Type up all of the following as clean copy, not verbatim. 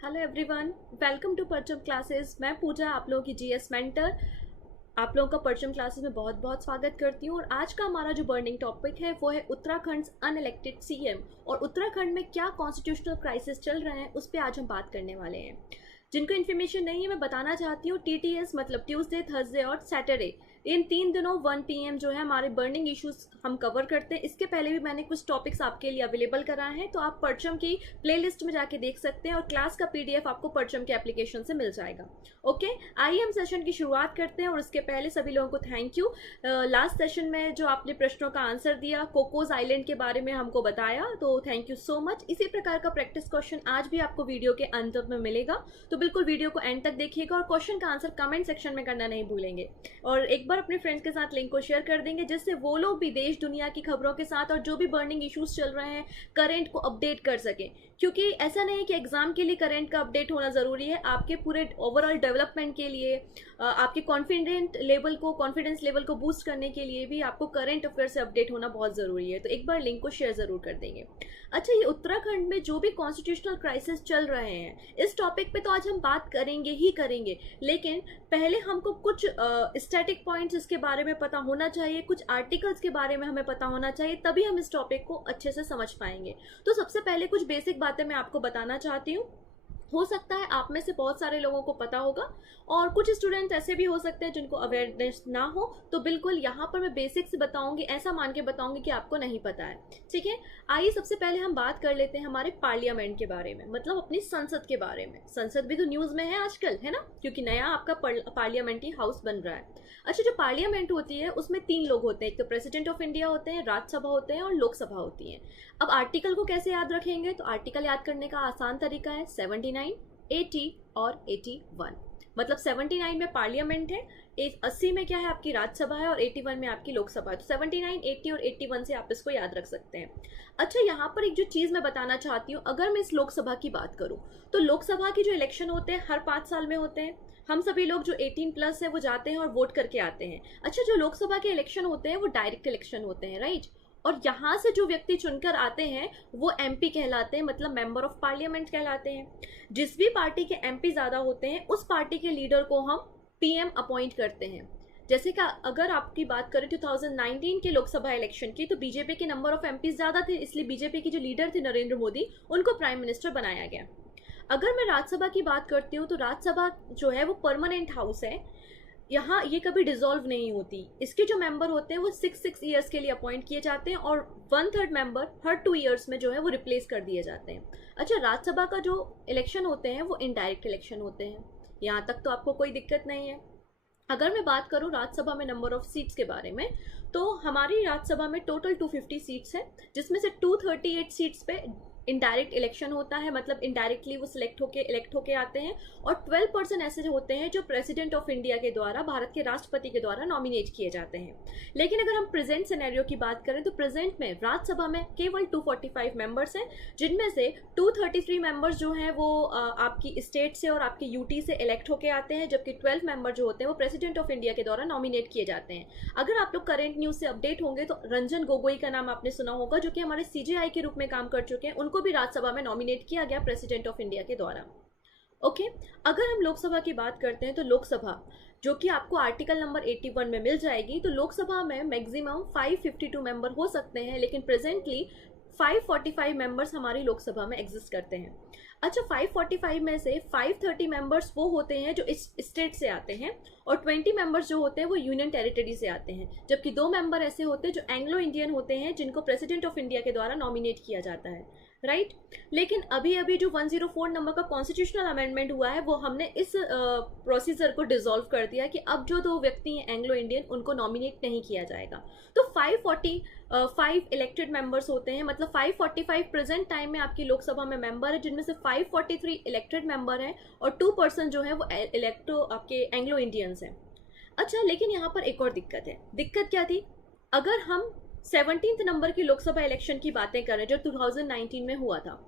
Hello everyone, welcome to परचम classes. मैं पूजा, आप लोगों की जीएस मेंटर। आप लोगों का परचम क्लासेस में बहुत बहुत स्वागत करती हूँ। और आज का हमारा जो बर्निंग टॉपिक है वो है उत्तराखंड अनइलेक्टेड सीएम और उत्तराखंड में क्या कॉन्स्टिट्यूशनल क्राइसिस चल रहे हैं, उस पर आज हम बात करने वाले हैं। जिनको इन्फॉर्मेशन नहीं है मैं बताना चाहती हूँ, टीटीएस मतलब ट्यूसडे, थर्सडे और सैटरडे, इन 3 दिनों 1 PM जो है हमारे बर्निंग इश्यूज हम कवर करते हैं। इसके पहले भी मैंने कुछ टॉपिक्स आपके लिए अवेलेबल कराए हैं, तो आप परचम की प्लेलिस्ट में जाके देख सकते हैं और क्लास का पीडीएफ आपको परचम के एप्लीकेशन से मिल जाएगा। ओके, आइए हम सेशन की शुरुआत करते हैं। और उसके पहले सभी लोगों को थैंक यू। लास्ट सेशन में जो आपने प्रश्नों का आंसर दिया, कोकोज आइलैंड के बारे में हमको बताया, तो थैंक यू सो मच। इसी प्रकार का प्रैक्टिस क्वेश्चन आज भी आपको वीडियो के अंत में मिलेगा, तो बिल्कुल वीडियो को एंड तक देखिएगा और क्वेश्चन का आंसर कमेंट सेक्शन में करना नहीं भूलेंगे। और एक बार अपने फ्रेंड्स के साथ लिंक को शेयर कर देंगे, जिससे वो लोग भी देश दुनिया की खबरों के साथ और जो भी बर्निंग इश्यूज चल रहे हैं करंट को अपडेट कर सके। क्योंकि ऐसा नहीं है कि एग्जाम के लिए करंट का अपडेट होना जरूरी है, आपके पूरे ओवरऑल डेवलपमेंट के लिए, आपके कॉन्फिडेंस लेवल को बूस्ट करने के लिए भी आपको करंट अफेयर से अपडेट होना बहुत जरूरी है। तो एक बार लिंक को शेयर जरूर कर देंगे। अच्छा, ये उत्तराखंड में जो भी कॉन्स्टिट्यूशनल क्राइसिस चल रहे हैं, इस टॉपिक पे तो आज हम बात करेंगे ही करेंगे, लेकिन पहले हमको कुछ स्टैटिक पॉइंट्स इसके बारे में पता होना चाहिए, कुछ आर्टिकल्स के बारे में हमें पता होना चाहिए, तभी हम इस टॉपिक को अच्छे से समझ पाएंगे। तो सबसे पहले कुछ बेसिक बातें मैं आपको बताना चाहती हूँ। हो सकता है आप में से बहुत सारे लोगों को पता होगा और कुछ स्टूडेंट ऐसे भी हो सकते हैं जिनको अवेयरनेस ना हो, तो बिल्कुल यहाँ पर मैं बेसिक से बताऊंगी, ऐसा मान के बताऊंगी कि आपको नहीं पता है। ठीक है, आइए सबसे पहले हम बात कर लेते हैं हमारे पार्लियामेंट के बारे में, मतलब अपनी संसद के बारे में। संसद भी तो न्यूज़ में है आजकल, है ना, क्योंकि नया आपका पार्लियामेंट्री हाउस बन रहा है। अच्छा, जो पार्लियामेंट होती है उसमें 3 लोग होते हैं, एक तो प्रेसिडेंट ऑफ इंडिया होते हैं, राज्यसभा होते हैं और लोकसभा होती है। अब आर्टिकल को कैसे याद रखेंगे, तो आर्टिकल याद करने का आसान तरीका है 79, 80 और 81। मतलब 79 में पार्लियामेंट है, 80 में क्या है आपकी राज्यसभा है और 81 में आपकी लोकसभा है। तो 79, 80 और 81 से आप इसको याद रख सकते हैं। अच्छा, यहाँ पर एक जो चीज़ मैं बताना चाहती हूँ, अगर मैं इस लोकसभा की बात करूँ तो लोकसभा की जो इलेक्शन होते हैं हर 5 साल में होते हैं। हम सभी लोग जो 18+ है वो जाते हैं और वोट करके आते हैं। अच्छा, जो लोकसभा के इलेक्शन होते हैं वो डायरेक्ट इलेक्शन होते हैं, राइट। और यहाँ से जो व्यक्ति चुनकर आते हैं वो एमपी कहलाते हैं, मतलब मेंबर ऑफ पार्लियामेंट कहलाते हैं। जिस भी पार्टी के एमपी ज्यादा होते हैं उस पार्टी के लीडर को हम पीएम अपॉइंट करते हैं। जैसे कि अगर आपकी बात करें 2019 के लोकसभा इलेक्शन की, तो बीजेपी के नंबर ऑफ एमपी ज्यादा थे, इसलिए बीजेपी के जो लीडर थे नरेंद्र मोदी, उनको प्राइम मिनिस्टर बनाया गया। अगर मैं राज्यसभा की बात करती हूँ तो राज्यसभा जो है वो परमानेंट हाउस है, यहाँ ये कभी डिसॉल्व नहीं होती। इसके जो मेंबर होते हैं वो 6 ईयर्स के लिए अपॉइंट किए जाते हैं और 1/3 मेंबर हर 2 ईयर्स में जो है वो रिप्लेस कर दिए जाते हैं। अच्छा, राज्यसभा का जो इलेक्शन होते हैं वो इनडायरेक्ट इलेक्शन होते हैं, यहाँ तक तो आपको कोई दिक्कत नहीं है। अगर मैं बात करूं राज्यसभा में नंबर ऑफ सीट्स के बारे में, तो हमारी राज्यसभा में टोटल 250 सीट्स है, जिसमें से 238 सीट्स पे इनडायरेक्ट इलेक्शन होता है, मतलब इनडायरेक्टली वो इलेक्ट होके आते हैं। और 12% ऐसे जो होते हैं जो प्रेसिडेंट ऑफ इंडिया के द्वारा, भारत के राष्ट्रपति के द्वारा नॉमिनेट किए जाते हैं। लेकिन अगर हम प्रेजेंट सिनेरियो की बात करें तो प्रेजेंट में राज्यसभा में केवल 245 मेंबर्स हैं, जिनमें से 233 मेंबर्स जो हैं वो आपकी स्टेट से और आपकी यूटी से इलेक्ट होके आते हैं, जबकि 12 मेंबर जो होते हैं वो प्रेसिडेंट ऑफ इंडिया के द्वारा नॉमिनेट किए जाते हैं। अगर आप लोग करेंट न्यूज से अपडेट होंगे तो रंजन गोगोई का नाम आपने सुना होगा, जो कि हमारे सीजेआई के रूप में काम कर चुके हैं, उनको भी राज्यसभा में नॉमिनेट किया गया प्रेसिडेंट ऑफ इंडिया के द्वारा। ओके, अगर हम लोकसभा की बात करते हैं तो लोकसभा जो कि आपको आर्टिकल नंबर 81 में मिल जाएगी, तो लोकसभा में मैक्सिमम 552 मेंबर हो सकते हैं, लेकिन प्रेजेंटली 545 मेंबर्स हमारी लोकसभा में एग्जिस्ट करते हैं। अच्छा, 545 में से 530 मेंबर्स वो होते हैं जो इस स्टेट से आते हैं और 20 मेंबर्स जो होते हैं वो यूनियन टेरिटरी से आते हैं, जबकि 2 मेंबर ऐसे होते हैं जो एंग्लो इंडियन होते हैं, जिनको प्रेसिडेंट ऑफ इंडिया के द्वारा नॉमिनेट किया जाता है, राइट। लेकिन अभी अभी जो 104 नंबर का कॉन्स्टिट्यूशनल अमेंडमेंट हुआ है वो हमने इस प्रोसीजर को डिसॉल्व कर दिया कि अब जो 2 व्यक्ति हैं एंग्लो इंडियन, उनको नॉमिनेट नहीं किया जाएगा। तो 545 इलेक्टेड मेंबर्स होते हैं, मतलब 545 प्रेजेंट टाइम में आपकी लोकसभा में मेंबर है, जिनमें से 543 इलेक्टेड मेंबर हैं और 2% जो है वो इलेक्टो आपके एंग्लो इंडियंस हैं। अच्छा, लेकिन यहाँ पर एक और दिक्कत है। दिक्कत क्या थी, अगर हम 17th नंबर की लोकसभा इलेक्शन की बातें करें जो 2019 में हुआ था,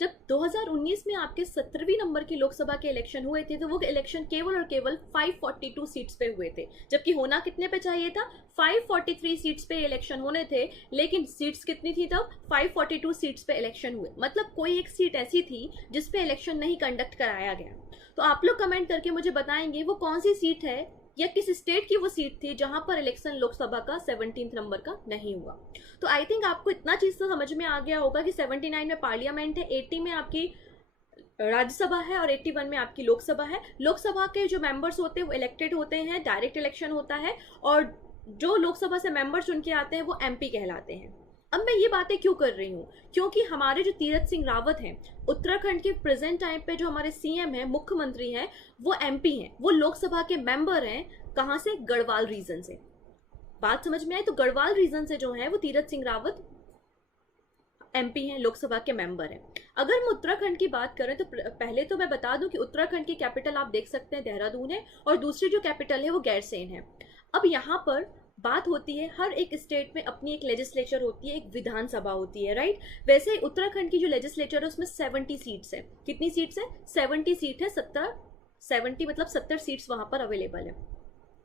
जब 2019 में आपके 17वीं नंबर की लोकसभा के इलेक्शन हुए थे तो वो इलेक्शन केवल और केवल 542 सीट्स पे हुए थे, जबकि होना कितने पे चाहिए था? 543 सीट्स पे इलेक्शन होने थे, लेकिन सीट्स कितनी थी तब? 542 सीट्स पे इलेक्शन हुए। मतलब कोई एक सीट ऐसी थी जिस पे इलेक्शन नहीं कंडक्ट कराया गया। तो आप लोग कमेंट करके मुझे बताएंगे वो कौन सी सीट है या किस स्टेट की वो सीट थी जहां पर इलेक्शन लोकसभा का 17th नंबर का नहीं हुआ। तो आई थिंक आपको इतना चीज तो समझ में आ गया होगा कि 79 में पार्लियामेंट है, 80 में आपकी राज्यसभा है और 81 में आपकी लोकसभा है। लोकसभा के जो मेंबर्स होते हैं वो इलेक्टेड होते हैं, डायरेक्ट इलेक्शन होता है, और जो लोकसभा से मेंबर चुन के आते हैं वो एमपी कहलाते हैं। अब मैं ये बातें क्यों कर रही हूँ? क्योंकि हमारे जो तीरथ सिंह रावत हैं, उत्तराखंड के प्रेजेंट टाइम पे जो हमारे सीएम हैं, मुख्यमंत्री हैं, वो एमपी हैं, वो लोकसभा के मेंबर हैं। कहाँ से? गढ़वाल रीजन से। बात समझ में आई? तो गढ़वाल रीजन से जो है वो तीरथ सिंह रावत एमपी हैं, लोकसभा के मेंबर हैं। अगर हम उत्तराखंड की बात करें तो पहले तो मैं बता दूं कि उत्तराखंड की कैपिटल आप देख सकते हैं देहरादून है, और दूसरी जो कैपिटल है वो गैरसैंण है। अब यहाँ पर बात होती है, हर एक स्टेट में अपनी एक लेजिस्लेचर होती है, एक विधानसभा होती है, राइट? वैसे ही उत्तराखंड की जो लेजिस्लेचर है उसमें 70 सीट्स है। कितनी सीट्स है? 70 सीट है। 70 मतलब 70 सीट्स वहां पर अवेलेबल है।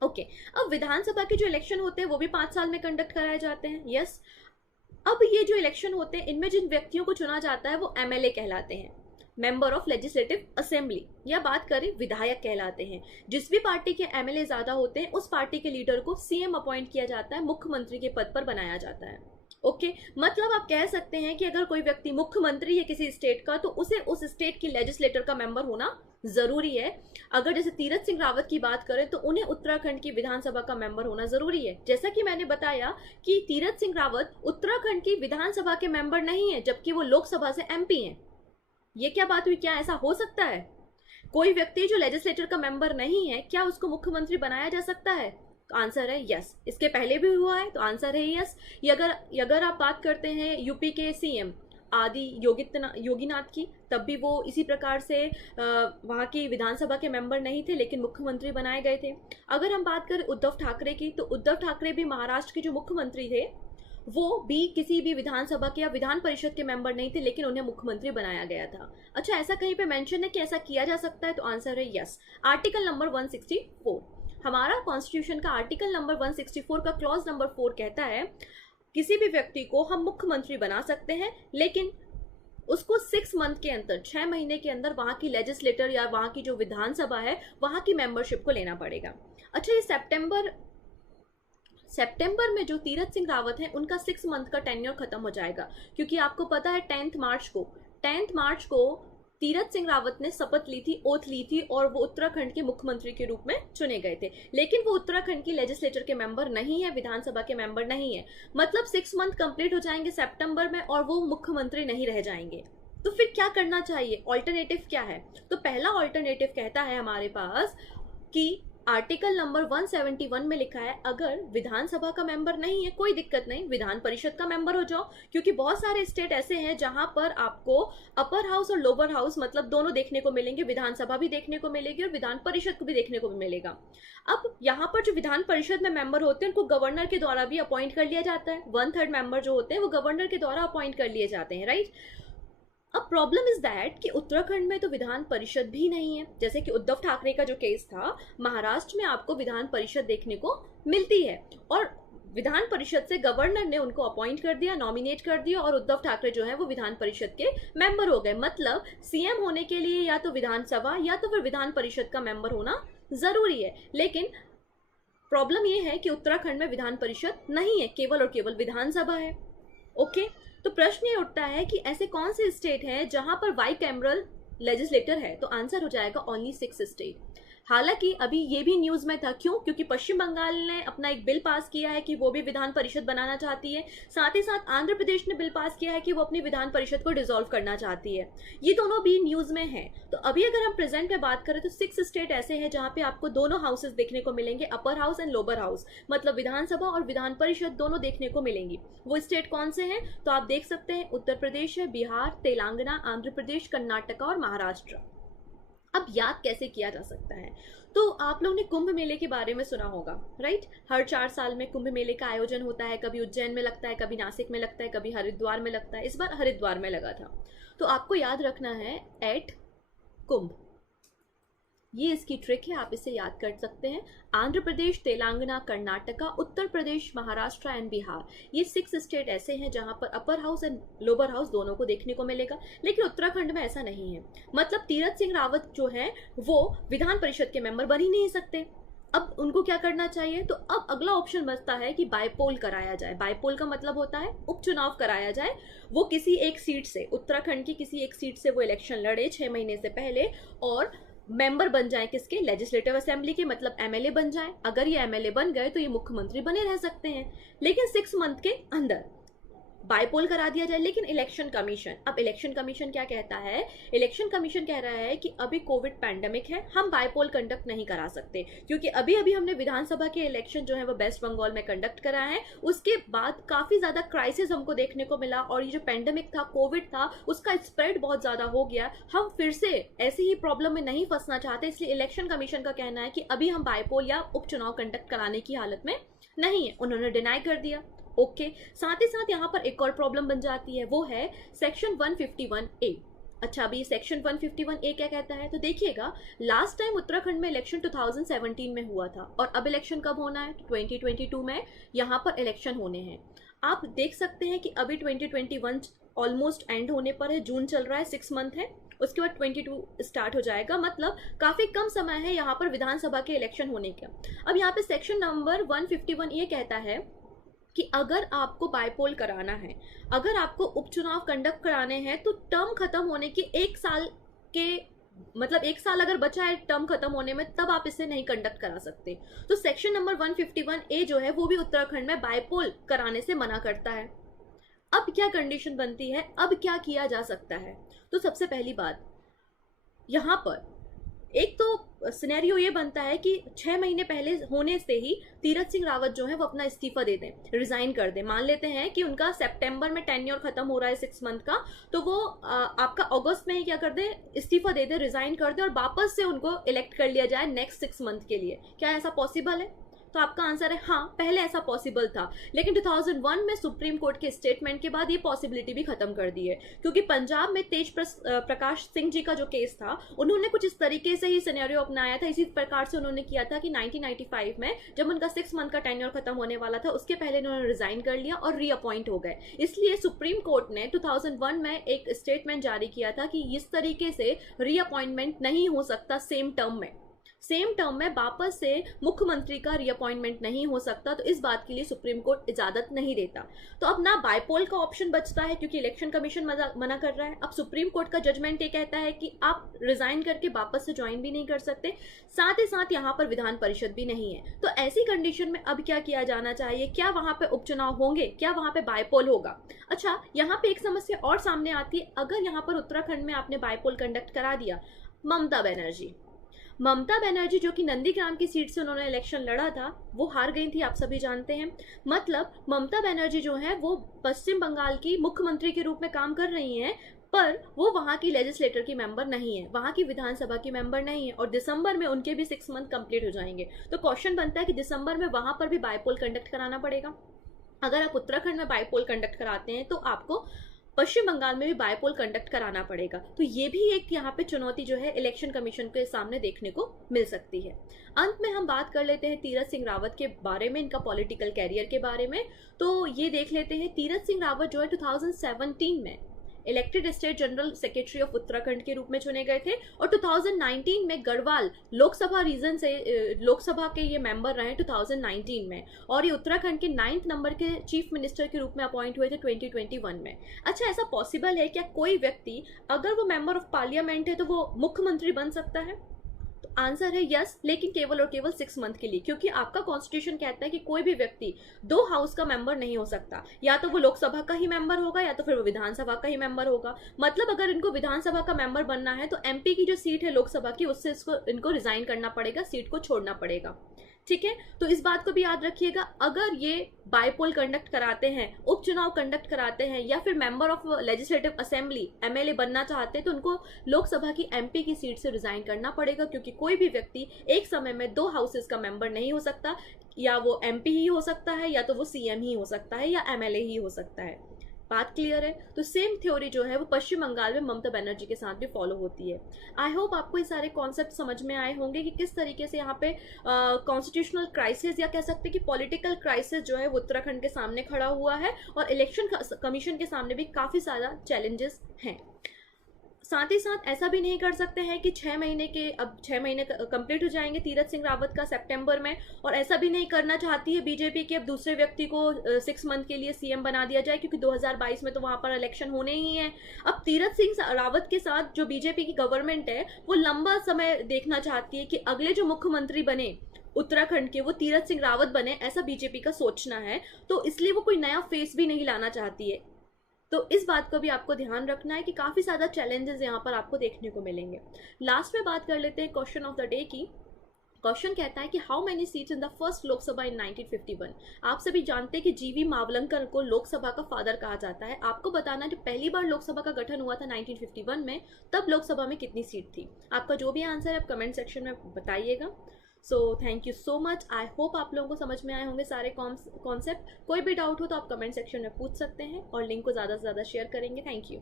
ओके, अब विधानसभा के जो इलेक्शन होते हैं वो भी 5 साल में कंडक्ट कराए जाते हैं। यस, अब ये जो इलेक्शन होते हैं इनमें जिन व्यक्तियों को चुना जाता है वो एमएलए कहलाते हैं, मेंबर ऑफ लेजिस्लेटिव असेंबली, या बात करें विधायक कहलाते हैं। जिस भी पार्टी के एमएलए ज्यादा होते हैं उस पार्टी के लीडर को सीएम अपॉइंट किया जाता है, मुख्यमंत्री के पद पर बनाया जाता है। ओके, मतलब आप कह सकते हैं कि अगर कोई व्यक्ति मुख्यमंत्री है किसी स्टेट का तो उसे उस स्टेट की लेजिस्लेटर का मेंबर होना जरूरी है। अगर जैसे तीरथ सिंह रावत की बात करें तो उन्हें उत्तराखंड की विधानसभा का मेंबर होना जरूरी है। जैसा कि मैंने बताया कि तीरथ सिंह रावत उत्तराखंड की विधानसभा के मेंबर नहीं है, जबकि वो लोकसभा से एमपी हैं। ये क्या बात हुई? क्या ऐसा हो सकता है? कोई व्यक्ति जो लेजिस्लेटर का मेंबर नहीं है, क्या उसको मुख्यमंत्री बनाया जा सकता है? तो आंसर है यस। इसके पहले भी हुआ है तो आंसर है यस। अगर आप बात करते हैं यूपी के सीएम आदि योगीनाथ की, तब भी वो इसी प्रकार से वहाँ की विधानसभा के मेंबर नहीं थे लेकिन मुख्यमंत्री बनाए गए थे। अगर हम बात करें उद्धव ठाकरे की, तो उद्धव ठाकरे भी महाराष्ट्र के जो मुख्यमंत्री थे वो भी किसी भी विधानसभा के या विधान परिषद के मेंबर नहीं थे, लेकिन उन्हें मुख्यमंत्री बनाया गया था। अच्छा, ऐसा कहीं पे मेंशन है कि ऐसा किया जा सकता है? तो आंसर है यस। आर्टिकल नंबर 164, हमारा कॉन्स्टिट्यूशन का आर्टिकल नंबर 164 का क्लॉज नंबर 4 कहता है किसी भी व्यक्ति को हम मुख्यमंत्री बना सकते हैं, लेकिन उसको 6 मंथ के अंदर, 6 महीने के अंदर वहां की लेजिस्लेटर या वहां की जो विधानसभा है वहां की मेंबरशिप को लेना पड़ेगा। अच्छा, ये सितंबर में जो तीरथ सिंह रावत हैं उनका 6 मंथ का टेन्योर खत्म हो जाएगा, क्योंकि आपको पता है 10 मार्च को तीरथ सिंह रावत ने शपथ ली थी, ओथ ली थी, और वो उत्तराखंड के मुख्यमंत्री के रूप में चुने गए थे। लेकिन वो उत्तराखंड की लेजिस्लेचर के मेंबर नहीं है, विधानसभा के मेंबर नहीं है। मतलब 6 मंथ कंप्लीट हो जाएंगे सितंबर में और वो मुख्यमंत्री नहीं रह जाएंगे। तो फिर क्या करना चाहिए? ऑल्टरनेटिव क्या है? तो पहला ऑल्टरनेटिव कहता है हमारे पास कि आर्टिकल नंबर 171 में लिखा है अगर विधानसभा का मेंबर नहीं है कोई दिक्कत नहीं, विधान परिषद का मेंबर हो जाओ, क्योंकि बहुत सारे स्टेट ऐसे हैं जहां पर आपको अपर हाउस और लोअर हाउस मतलब दोनों देखने को मिलेंगे, विधानसभा भी देखने को मिलेगी और विधान परिषद को भी देखने को भी मिलेगा। अब यहाँ पर जो विधान परिषद में मेंबर होते हैं उनको गवर्नर के द्वारा भी अपॉइंट कर लिया जाता है। 1/3 मेंबर जो होते हैं वो गवर्नर के द्वारा अपॉइंट कर लिए जाते हैं, राइट? अब प्रॉब्लम इज दैट कि उत्तराखंड में तो विधान परिषद भी नहीं है। जैसे कि उद्धव ठाकरे का जो केस था, महाराष्ट्र में आपको विधान परिषद देखने को मिलती है और विधान परिषद से गवर्नर ने उनको अपॉइंट कर दिया, नॉमिनेट कर दिया, और उद्धव ठाकरे जो है वो विधान परिषद के मेंबर हो गए। मतलब सीएम होने के लिए या तो विधानसभा या तो फिर विधान परिषद का मेंबर होना जरूरी है। लेकिन प्रॉब्लम ये है कि उत्तराखंड में विधान परिषद नहीं है, केवल और केवल विधानसभा है। ओके, तो प्रश्न ये उठता है कि ऐसे कौन से स्टेट हैं जहां पर बाई कैमरल लेजिस्लेटर है? तो आंसर हो जाएगा ओनली 6 स्टेट। हालांकि अभी ये भी न्यूज में था, क्यों? क्योंकि पश्चिम बंगाल ने अपना एक बिल पास किया है कि वो भी विधान परिषद बनाना चाहती है। साथ ही साथ आंध्र प्रदेश ने बिल पास किया है कि वो अपनी विधान परिषद को डिसॉल्व करना चाहती है। ये दोनों भी न्यूज में है। तो अभी अगर हम प्रेजेंट में बात करें तो 6 स्टेट ऐसे हैं जहां पे आपको दोनों हाउसेस देखने को मिलेंगे, upper house and lower house, मतलब विधानसभा और विधान परिषद दोनों देखने को मिलेंगी। वो स्टेट कौन से हैं? तो आप देख सकते हैं उत्तर प्रदेश है, बिहार, तेलंगाना, आंध्र प्रदेश, कर्नाटका और महाराष्ट्र। अब याद कैसे किया जा सकता है? तो आप लोगों ने कुंभ मेले के बारे में सुना होगा, राइट? हर 4 साल में कुंभ मेले का आयोजन होता है, कभी उज्जैन में लगता है, कभी नासिक में लगता है, कभी हरिद्वार में लगता है। इस बार हरिद्वार में लगा था। तो आपको याद रखना है एट कुंभ, ये इसकी ट्रिक है, आप इसे याद कर सकते हैं। आंध्र प्रदेश, तेलंगाना, कर्नाटका, उत्तर प्रदेश, महाराष्ट्र एंड बिहार, ये 6 स्टेट ऐसे हैं जहां पर upper house and lower house दोनों को देखने को मिलेगा। लेकिन उत्तराखंड में ऐसा नहीं है। मतलब तीरथ सिंह रावत जो है वो विधान परिषद के मेंबर बन ही नहीं सकते। अब उनको क्या करना चाहिए? तो अब अगला ऑप्शन बचता है कि बाईपोल कराया जाए। बाईपोल का मतलब होता है उपचुनाव कराया जाए। वो किसी एक सीट से, उत्तराखंड की किसी एक सीट से वो इलेक्शन लड़े 6 महीने से पहले, और मेंबर बन जाए किसके? लेजिस्लेटिव असेंबली के, मतलब एमएलए बन जाए। अगर ये एमएलए बन गए तो ये मुख्यमंत्री बने रह सकते हैं, लेकिन 6 मंथ के अंदर बाईपोल करा दिया जाए। लेकिन इलेक्शन कमीशन, अब इलेक्शन कमीशन क्या कहता है? इलेक्शन कमीशन कह रहा है कि अभी कोविड पैंडेमिक है, हम बाईपोल कंडक्ट नहीं करा सकते, क्योंकि अभी अभी हमने विधानसभा के इलेक्शन जो है वो वेस्ट बंगाल में कंडक्ट करा है। उसके बाद काफी ज्यादा क्राइसिस हमको देखने को मिला, और ये जो पैंडेमिक था, कोविड था, उसका स्प्रेड बहुत ज्यादा हो गया। हम फिर से ऐसी ही प्रॉब्लम में नहीं फंसना चाहते, इसलिए इलेक्शन कमीशन का कहना है कि अभी हम बाईपोल या उपचुनाव कंडक्ट कराने की हालत में नहीं है। उन्होंने डिनाई कर दिया। ओके, साथ ही साथ यहाँ पर एक और प्रॉब्लम बन जाती है, वो है सेक्शन 151A। अच्छा, अभी सेक्शन 151A क्या कहता है? तो देखिएगा, लास्ट टाइम उत्तराखंड में इलेक्शन 2017 में हुआ था, और अब इलेक्शन कब होना है? 2022 में यहाँ पर इलेक्शन होने हैं। आप देख सकते हैं कि अभी 2021 ऑलमोस्ट एंड होने पर है, जून चल रहा है, 6 मंथ है, उसके बाद 22 स्टार्ट हो जाएगा। मतलब काफी कम समय है यहाँ पर विधानसभा के इलेक्शन होने का। अब यहाँ पे सेक्शन नंबर 151 ये कहता है कि अगर आपको बाईपोल कराना है, अगर आपको उपचुनाव कंडक्ट कराने हैं, तो टर्म खत्म होने के 1 साल के, मतलब 1 साल अगर बचा है टर्म खत्म होने में, तब आप इसे नहीं कंडक्ट करा सकते। तो सेक्शन नंबर 151A जो है वो भी उत्तराखंड में बाईपोल कराने से मना करता है। अब क्या कंडीशन बनती है? अब क्या किया जा सकता है? तो सबसे पहली बात, यहाँ पर एक तो सिनेरियो ये बनता है कि 6 महीने पहले होने से ही तीरथ सिंह रावत जो है वो अपना इस्तीफा दे दें, रिजाइन कर दें। मान लेते हैं कि उनका सितंबर में टेन्योर खत्म हो रहा है 6 मंथ का, तो वो आपका अगस्त में ही क्या कर दें? इस्तीफा दे दें, रिजाइन कर दें, और वापस से उनको इलेक्ट कर लिया जाए नेक्स्ट 6 मंथ के लिए। क्या ऐसा पॉसिबल है? तो आपका आंसर है हाँ, पहले ऐसा पॉसिबल था, लेकिन 2001 में सुप्रीम कोर्ट के स्टेटमेंट के बाद ये पॉसिबिलिटी भी खत्म कर दी है। क्योंकि पंजाब में तेज प्रकाश सिंह जी का जो केस था, उन्होंने कुछ इस तरीके से ही सिनेरियो अपनाया था। इसी प्रकार से उन्होंने किया था कि 1995 में जब उनका 6 मंथ का टेन्योर खत्म होने वाला था, उसके पहले उन्होंने रिजाइन कर लिया और रीअपॉइंट हो गए। इसलिए सुप्रीम कोर्ट ने 2001 में एक स्टेटमेंट जारी किया था कि इस तरीके से रीअपॉइंटमेंट नहीं हो सकता, सेम टर्म में वापस से मुख्यमंत्री का रीअपॉइंटमेंट नहीं हो सकता। तो इस बात के लिए सुप्रीम कोर्ट इजाजत नहीं देता। तो अब ना बाईपोल का ऑप्शन बचता है, क्योंकि इलेक्शन कमीशन मना कर रहा है। अब सुप्रीम कोर्ट का जजमेंट ये कहता है कि आप रिजाइन करके वापस से ज्वाइन भी नहीं कर सकते, साथ ही साथ यहाँ पर विधान परिषद भी नहीं है। तो ऐसी कंडीशन में अब क्या किया जाना चाहिए? क्या वहां पे उपचुनाव होंगे? क्या वहां पे बाईपोल होगा? अच्छा, यहाँ पे एक समस्या और सामने आती है। अगर यहाँ पर उत्तराखंड में आपने बाईपोल कंडक्ट करा दिया, ममता बनर्जी जो कि नंदीग्राम की सीट से उन्होंने इलेक्शन लड़ा था, वो हार गई थी, आप सभी जानते हैं। मतलब ममता बनर्जी जो है वो पश्चिम बंगाल की मुख्यमंत्री के रूप में काम कर रही हैं, पर वो वहाँ की लेजिस्लेटर की मेंबर नहीं है, वहाँ की विधानसभा की मेंबर नहीं है, और दिसंबर में उनके भी 6 मंथ कंप्लीट हो जाएंगे। तो क्वेश्चन बनता है कि दिसंबर में वहाँ पर भी बाईपोल कंडक्ट कराना पड़ेगा। अगर आप उत्तराखंड में बाईपोल कंडक्ट कराते हैं तो आपको पश्चिम बंगाल में भी बाईपोल कंडक्ट कराना पड़ेगा। तो ये भी एक यहाँ पे चुनौती जो है इलेक्शन कमीशन के सामने देखने को मिल सकती है। अंत में हम बात कर लेते हैं तीरथ सिंह रावत के बारे में, इनका पॉलिटिकल कैरियर के बारे में। तो ये देख लेते हैं, तीरथ सिंह रावत जो है 2017 में elected state general secretary of Uttarakhand के रूप में चुने गए थे, और 2019 में गढ़वाल लोकसभा रीजन से लोकसभा के ये मेंबर रहे 2019 में, और ये उत्तराखंड के 9th नंबर के चीफ मिनिस्टर के रूप में अपॉइंट हुए थे 2021 में। अच्छा, ऐसा पॉसिबल है क्या कोई व्यक्ति अगर वो मेंबर ऑफ पार्लियामेंट है तो वो मुख्यमंत्री बन सकता है? तो आंसर है यस, लेकिन केवल और केवल 6 मंथ के लिए, क्योंकि आपका कॉन्स्टिट्यूशन कहता है कि कोई भी व्यक्ति 2 हाउस का मेंबर नहीं हो सकता। या तो वो लोकसभा का ही मेंबर होगा, या तो फिर वो विधानसभा का ही मेंबर होगा। मतलब अगर इनको विधानसभा का मेंबर बनना है तो एमपी की जो सीट है लोकसभा की, उससे इनको रिजाइन करना पड़ेगा, सीट को छोड़ना पड़ेगा। ठीक है, तो इस बात को भी याद रखिएगा, अगर ये बाईपोल कंडक्ट कराते हैं, उपचुनाव कंडक्ट कराते हैं, या फिर member of legislative assembly MLA बनना चाहते हैं, तो उनको लोकसभा की एमपी की सीट से रिजाइन करना पड़ेगा, क्योंकि कोई भी व्यक्ति एक समय में 2 हाउसेस का मेंबर नहीं हो सकता। या वो एमपी ही हो सकता है, या तो वो सीएम ही हो सकता है, या एमएलए ही हो सकता है। बात क्लियर है? तो सेम थ्योरी जो है वो पश्चिम बंगाल में ममता बनर्जी के साथ भी फॉलो होती है। आई होप आपको ये सारे कॉन्सेप्ट समझ में आए होंगे कि किस तरीके से यहाँ पे कॉन्स्टिट्यूशनल क्राइसिस, या कह सकते हैं कि पॉलिटिकल क्राइसिस जो है वो उत्तराखंड के सामने खड़ा हुआ है, और इलेक्शन कमीशन के सामने भी काफ़ी सारा चैलेंजेस हैं। साथ ही साथ ऐसा भी नहीं कर सकते हैं कि 6 महीने कंप्लीट हो जाएंगे तीरथ सिंह रावत का सितंबर में, और ऐसा भी नहीं करना चाहती है बीजेपी कि अब दूसरे व्यक्ति को 6 मंथ के लिए सीएम बना दिया जाए, क्योंकि 2022 में तो वहां पर इलेक्शन होने ही है। अब तीरथ सिंह रावत के साथ जो बीजेपी की गवर्नमेंट है वो लंबा समय देखना चाहती है कि अगले जो मुख्यमंत्री बने उत्तराखंड के वो तीरथ सिंह रावत बने, ऐसा बीजेपी का सोचना है। तो इसलिए वो कोई नया फेस भी नहीं लाना चाहती है। तो इस बात को भी आपको ध्यान रखना है कि काफ़ी ज़्यादा चैलेंजेस यहाँ पर आपको देखने को मिलेंगे। लास्ट में बात कर लेते हैं क्वेश्चन ऑफ द डे की। क्वेश्चन कहता है कि how many seats in the first Lok Sabha in 1951। आप सभी जानते हैं कि जीवी मावलंकर को लोकसभा का फादर कहा जाता है। आपको बताना जब पहली बार लोकसभा का गठन हुआ था 1951 में, तब लोकसभा में कितनी सीट थी। आपका जो भी आंसर है आप कमेंट सेक्शन में बताइएगा। So thank you so much. I hope आप लोगों को समझ में आए होंगे सारे कॉन्सेप्ट। कोई भी डाउट हो तो आप कमेंट सेक्शन में पूछ सकते हैं, और लिंक को ज़्यादा से ज़्यादा शेयर करेंगे। Thank you.